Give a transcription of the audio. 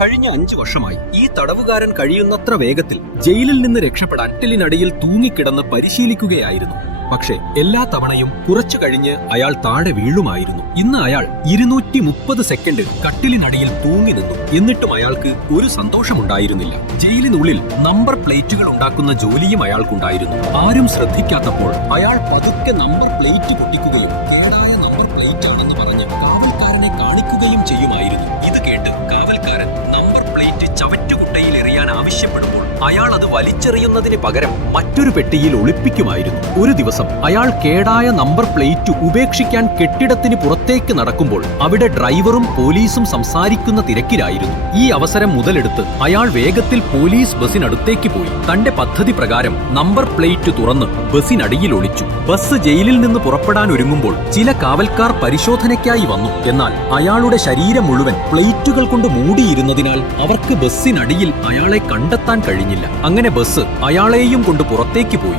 കഴിഞ്ഞ 5 വർഷമായി ഈ തടവുകാരൻ കഴിയുന്നത്ര വേഗത്തിൽ ജയിലിൽ നിന്ന് രക്ഷപ്പെടാൻ കട്ടിലിനടിയിൽ തൂങ്ങിക്കിടന്ന് പരിശീലിക്കുകയായിരുന്നു. പക്ഷേ എല്ലാ തവണയും കുറച്ചു കഴിഞ്ഞ് അയാൾ താഴെ വീഴുമായിരുന്നു. ഇന്ന് അയാൾ 230 സെക്കൻഡ് കട്ടിലിനടിയിൽ തൂങ്ങി നിന്നു. എന്നിട്ടും അയാൾക്ക് ഒരു സന്തോഷമുണ്ടായിരുന്നില്ല. ജയിലിനുള്ളിൽ നമ്പർ പ്ലേറ്റുകൾ ഉണ്ടാക്കുന്ന ജോലിയും അയാൾക്കുണ്ടായിരുന്നു. ആരും ശ്രദ്ധിക്കാത്തപ്പോൾ അയാൾ പതുക്കെ നമ്പർ പ്ലേറ്റ് പൊട്ടിക്കുകയും കേടായ നമ്പർ പ്ലേറ്റ് ആണെന്ന് പറഞ്ഞ് കാവൽക്കാരനെ കാണിക്കുകയും ചെയ്യുമായിരുന്നു. ഇത് കേട്ട് കാവൽക്കാരൻ നമ്പർ പ്ലേറ്റ് ചവറ്റുകുട്ടയിൽ എറിയാൻ ആവശ്യപ്പെടുമ്പോൾ അയാൾ അത് വലിച്ചെറിയുന്നതിന് പകരം മറ്റൊരു പെട്ടിയിൽ ഒളിപ്പിക്കുമായിരുന്നു. ഒരു ദിവസം അയാൾ കേടായ നമ്പർ പ്ലേറ്റ് ഉപേക്ഷിക്കാൻ കെട്ടിടത്തിന് പുറത്തേക്ക് നടക്കുമ്പോൾ അവിടെ ഡ്രൈവറും പോലീസും സംസാരിക്കുന്ന തിരക്കിലായിരുന്നു. ഈ അവസരം മുതലെടുത്ത് അയാൾ വേഗത്തിൽ പോലീസ് ബസിനടുത്തേക്ക് പോയി തന്റെ പദ്ധതി പ്രകാരം നമ്പർ പ്ലേറ്റ് തുറന്ന് ബസിനടിയിൽ ഒളിച്ചു. ബസ് ജയിലിൽ നിന്ന് പുറപ്പെടാൻ ഒരുങ്ങുമ്പോൾ ചില കാവൽക്കാർ പരിശോധനയ്ക്കായി വന്നു. എന്നാൽ അയാളുടെ ശരീരം മുഴുവൻ പ്ലേറ്റുകൾ കൊണ്ട് മൂടിയിരുന്നതിനാൽ അവർക്ക് ബസ്സിനടിയിൽ അയാളെ കണ്ടെത്താൻ കഴിഞ്ഞില്ല. അങ്ങനെ ബസ് അയാളെയും കൊണ്ട് പുറത്തേക്ക് പോയി.